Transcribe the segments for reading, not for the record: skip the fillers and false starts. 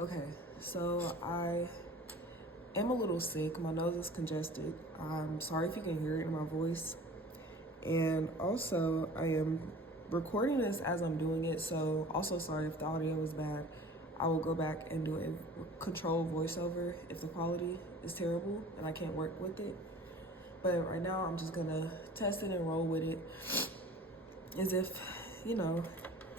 Okay, so I am a little sick. My nose is congested. I'm sorry if you can hear it in my voice. And also, I am recording this as I'm doing it, so also sorry if the audio is bad. I will go back and do a control voiceover if the quality is terrible and I can't work with it. But right now, I'm just gonna test it and roll with it as if,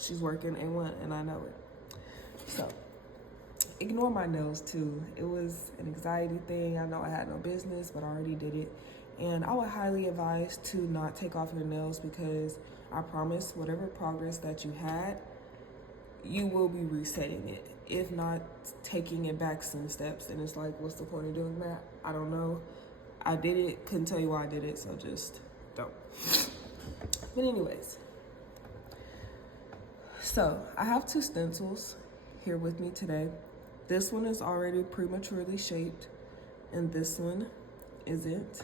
she's working and I know it. So, ignore my nails too. It was an anxiety thing. I know I had no business, but I already did it. And I would highly advise to not take off your nails because I promise whatever progress that you had, you will be resetting it. If not, taking it back some steps. And it's like, what's the point of doing that? I don't know. I did it, couldn't tell you why I did it, so just don't. But anyways, so I have two stencils here with me today. This one is already prematurely shaped, and this one isn't.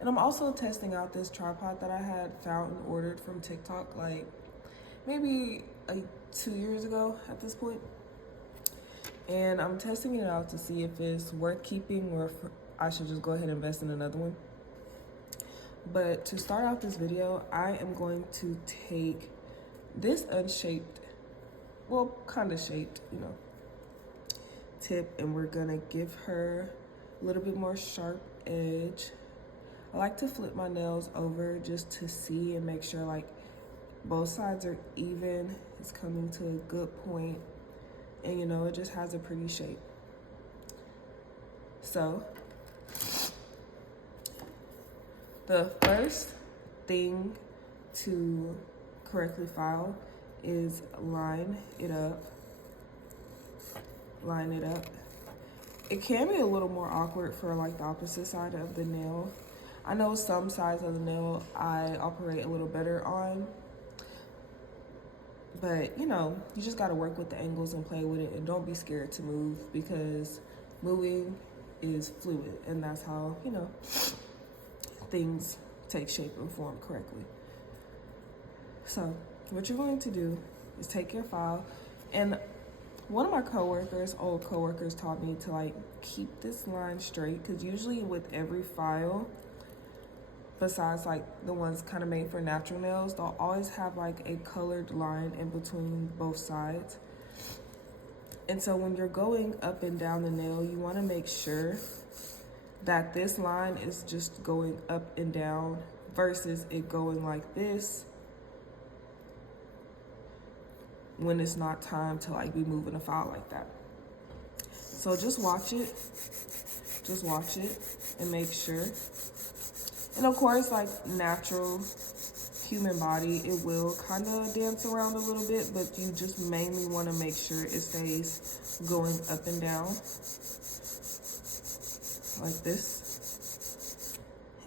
And I'm also testing out this tripod that I had found and ordered from TikTok like maybe 2 years ago at this point. And I'm testing it out to see if it's worth keeping or if I should just go ahead and invest in another one. But to start out this video, I am going to take this unshaped, well, kind of shaped, tip, and we're gonna give her a little bit more sharp edge. I like to flip my nails over just to see and make sure like both sides are even. It's coming to a good point, and it just has a pretty shape. So the first thing to correctly file is line it up. Line it up. It can be a little more awkward for like the opposite side of the nail. I know some sides of the nail I operate a little better on, but you just got to work with the angles and play with it, and don't be scared to move because moving is fluid, and that's how things take shape and form correctly. So what you're going to do is take your file, and one of my old coworkers taught me to like keep this line straight, because usually with every file, besides like the ones kind of made for natural nails, they'll always have like a colored line in between both sides. And so when you're going up and down the nail, you want to make sure that this line is just going up and down versus it going like this when it's not time to like be moving a file like that. So just watch it and make sure. And of course, like natural human body, it will kind of dance around a little bit, but you just mainly want to make sure it stays going up and down like this.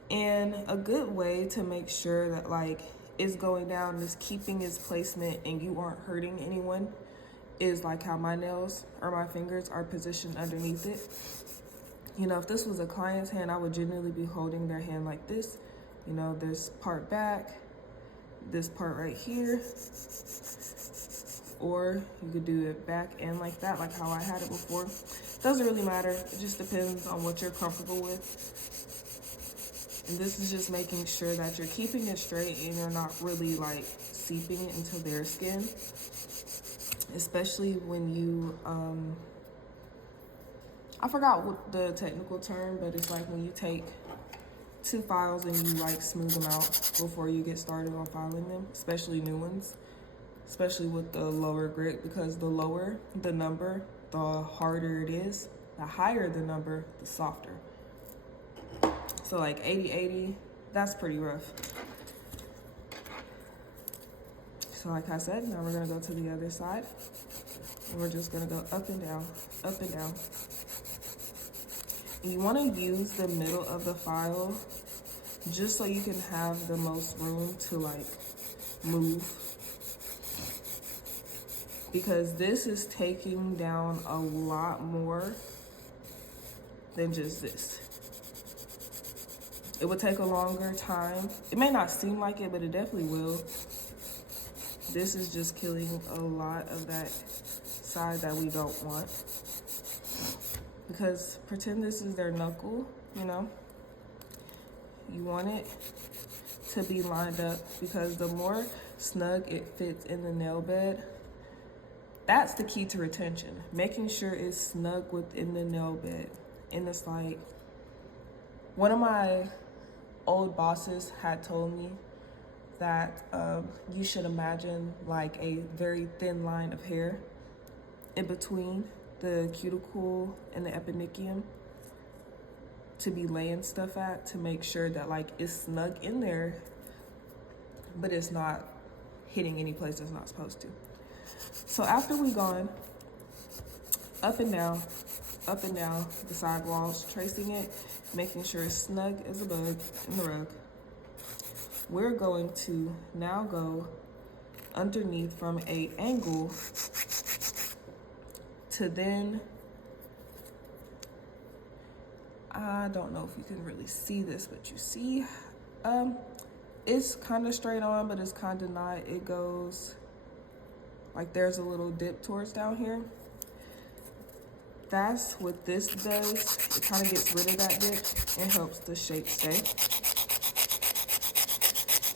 And a good way to make sure that like it's going down, is keeping its placement and you aren't hurting anyone, is like how my nails or my fingers are positioned underneath it. If this was a client's hand, I would generally be holding their hand like this. There's part back, this part right here, or you could do it back and like that, like how I had it before. Doesn't really matter. It just depends on what you're comfortable with. And this is just making sure that you're keeping it straight and you're not really like seeping into their skin. Especially when you, I forgot what the technical term, but it's like when you take two files and you like smooth them out before you get started on filing them, especially new ones, especially with the lower grit, because the lower the number, the harder it is. The higher the number, the softer. So like 80-80, that's pretty rough. So like I said, now we're gonna go to the other side. And we're just gonna go up and down, up and down. And you wanna use the middle of the file just so you can have the most room to like move. Because this is taking down a lot more than just this. It would take a longer time. It may not seem like it, but it definitely will. This is just killing a lot of that side that we don't want. because pretend this is their knuckle, you know. You want it to be lined up because the more snug it fits in the nail bed, that's the key to retention. Making sure it's snug within the nail bed. And it's like, one of my old bosses had told me that you should imagine like a very thin line of hair in between the cuticle and the eponychium to be laying stuff at, to make sure that like it's snug in there, but it's not hitting any place it's not supposed to. So after we gone up and down the side walls, tracing it, making sure it's snug as a bug in the rug, we're going to now go underneath from a angle to then, I don't know if you can really see this, but you see, it's kind of straight on, but it's kind of not. It goes, like there's a little dip towards down here. That's what this does. It kind of gets rid of that dip and helps the shape stay.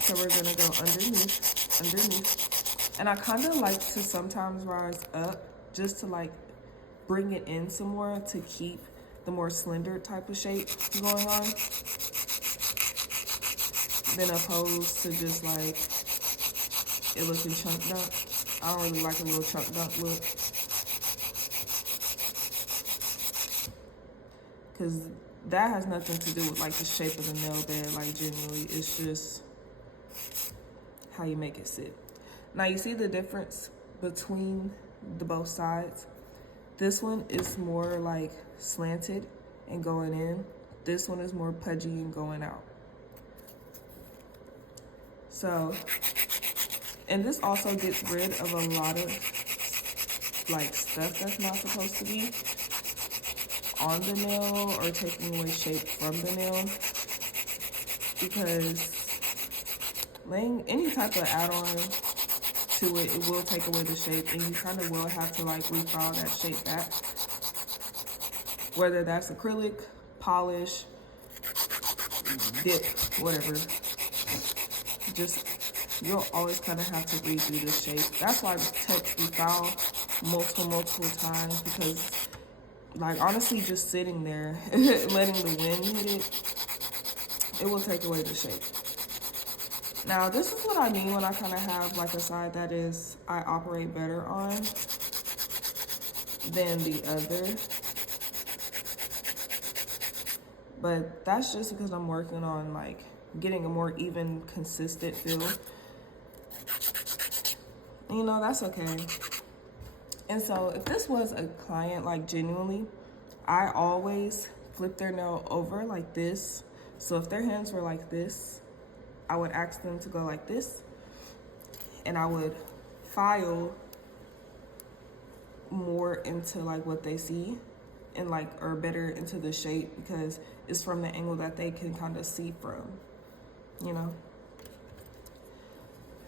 So we're gonna go underneath. And I kind of like to sometimes rise up just to like bring it in some more to keep the more slender type of shape going on, than opposed to just like it looking chunk dunk. I don't really like a little chunk dunk look, because that has nothing to do with like the shape of the nail bed, like genuinely. It's just how you make it sit. Now you see the difference between the both sides. This one is more like slanted and going in. This one is more pudgy and going out. So, and this also gets rid of a lot of like stuff that's not supposed to be on the nail or taking away shape from the nail, because laying any type of add-on to it, it will take away the shape, and you kind of will have to like refile that shape back. Whether that's acrylic, polish, dip, whatever. Just, you'll always kind of have to redo the shape. That's why tech refile multiple times, because like honestly just sitting there, letting the wind hit it, it will take away the shape. Now, this is what I mean when I kind of have like a side that is, I operate better on than the other. But that's just because I'm working on like getting a more even, consistent feel. And, you know, that's okay. And so if this was a client, like genuinely, I always flip their nail over like this. So if their hands were like this, I would ask them to go like this, and I would file more into like what they see, and like, or better into the shape, because it's from the angle that they can kind of see from, you know.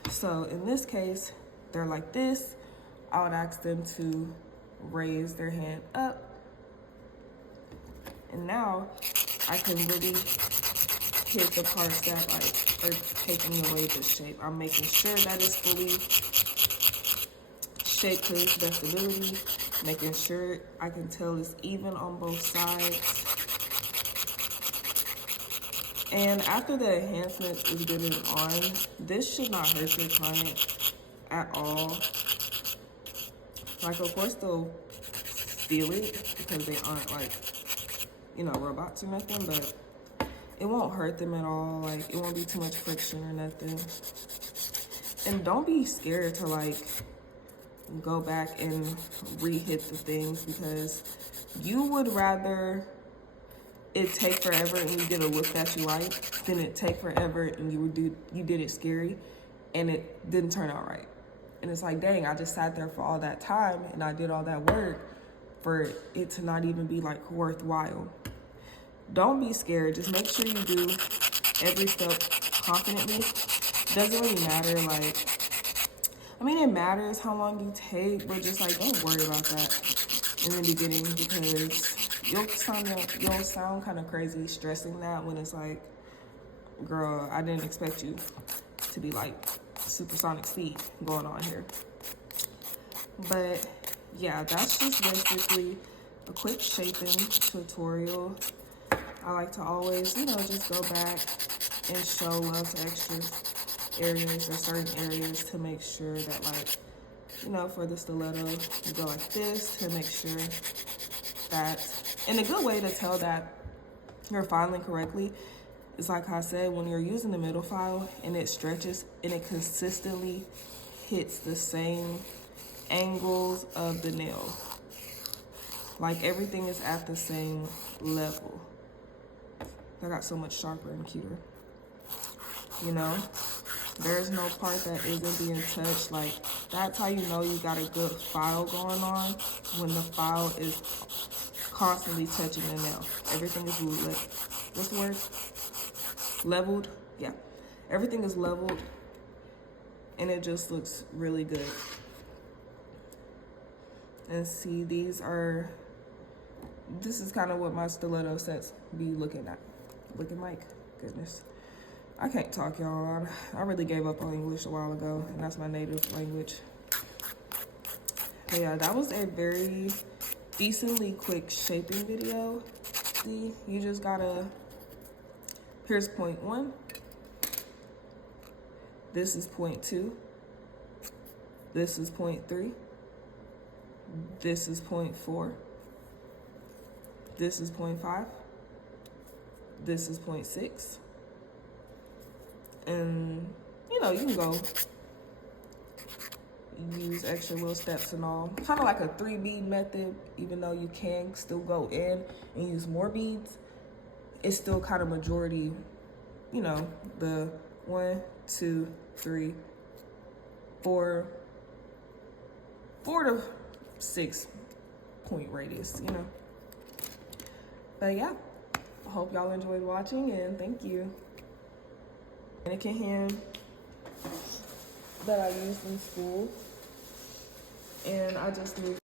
So in this case, they're like this. I would ask them to raise their hand up, and now I can really hit the parts that like are taking away the shape. I'm making sure that it's fully shaped to its best ability, making sure I can tell it's even on both sides. And after the enhancement is good and on, this should not hurt your client at all. Like, of course they'll feel it because they aren't like, you know, robots or nothing, but it won't hurt them at all. Like, it won't be too much friction or nothing. And don't be scared to like go back and re-hit the things, because you would rather it take forever and you get a look that you like than it take forever and you did it scary and it didn't turn out right. And it's like, dang, I just sat there for all that time and I did all that work for it to not even be like worthwhile. Don't be scared. Just make sure you do every step confidently. Doesn't really matter, like, I mean, it matters how long you take, but just like, don't worry about that in the beginning, because you'll sound kind of crazy stressing that when it's like, girl, I didn't expect you to be like supersonic speed going on here. But yeah, that's just basically a quick shaping tutorial. I like to always, just go back and show love to extra areas or certain areas to make sure that, like, for the stiletto, you go like this to make sure that, and a good way to tell that you're filing correctly is, like I said, when you're using the middle file and it stretches and it consistently hits the same angles of the nail. Like, everything is at the same level. That got so much sharper and cuter. There's no part that isn't being touched. Like, that's how you know you got a good file going on, when the file is constantly touching the nail. Everything is what's the word? Leveled? Yeah. Everything is leveled, and it just looks really good. And see, this is kind of what my stiletto sets be looking like. Goodness. I can't talk, y'all. I really gave up on English a while ago, and that's my native language. But yeah, that was a very decently quick shaping video. See, you just gotta, here's point 1. This is point 2. This is point 3. This is point 4. This is point 5. This is point 6. And, you can go use extra little steps and all. Kind of like a 3-bead method, even though you can still go in and use more beads. It's still kind of majority, the 1, 2, 3, 4 to 6 point radius, But yeah, I hope y'all enjoyed watching, and thank you. Mannequin hand that I used in school, and I just moved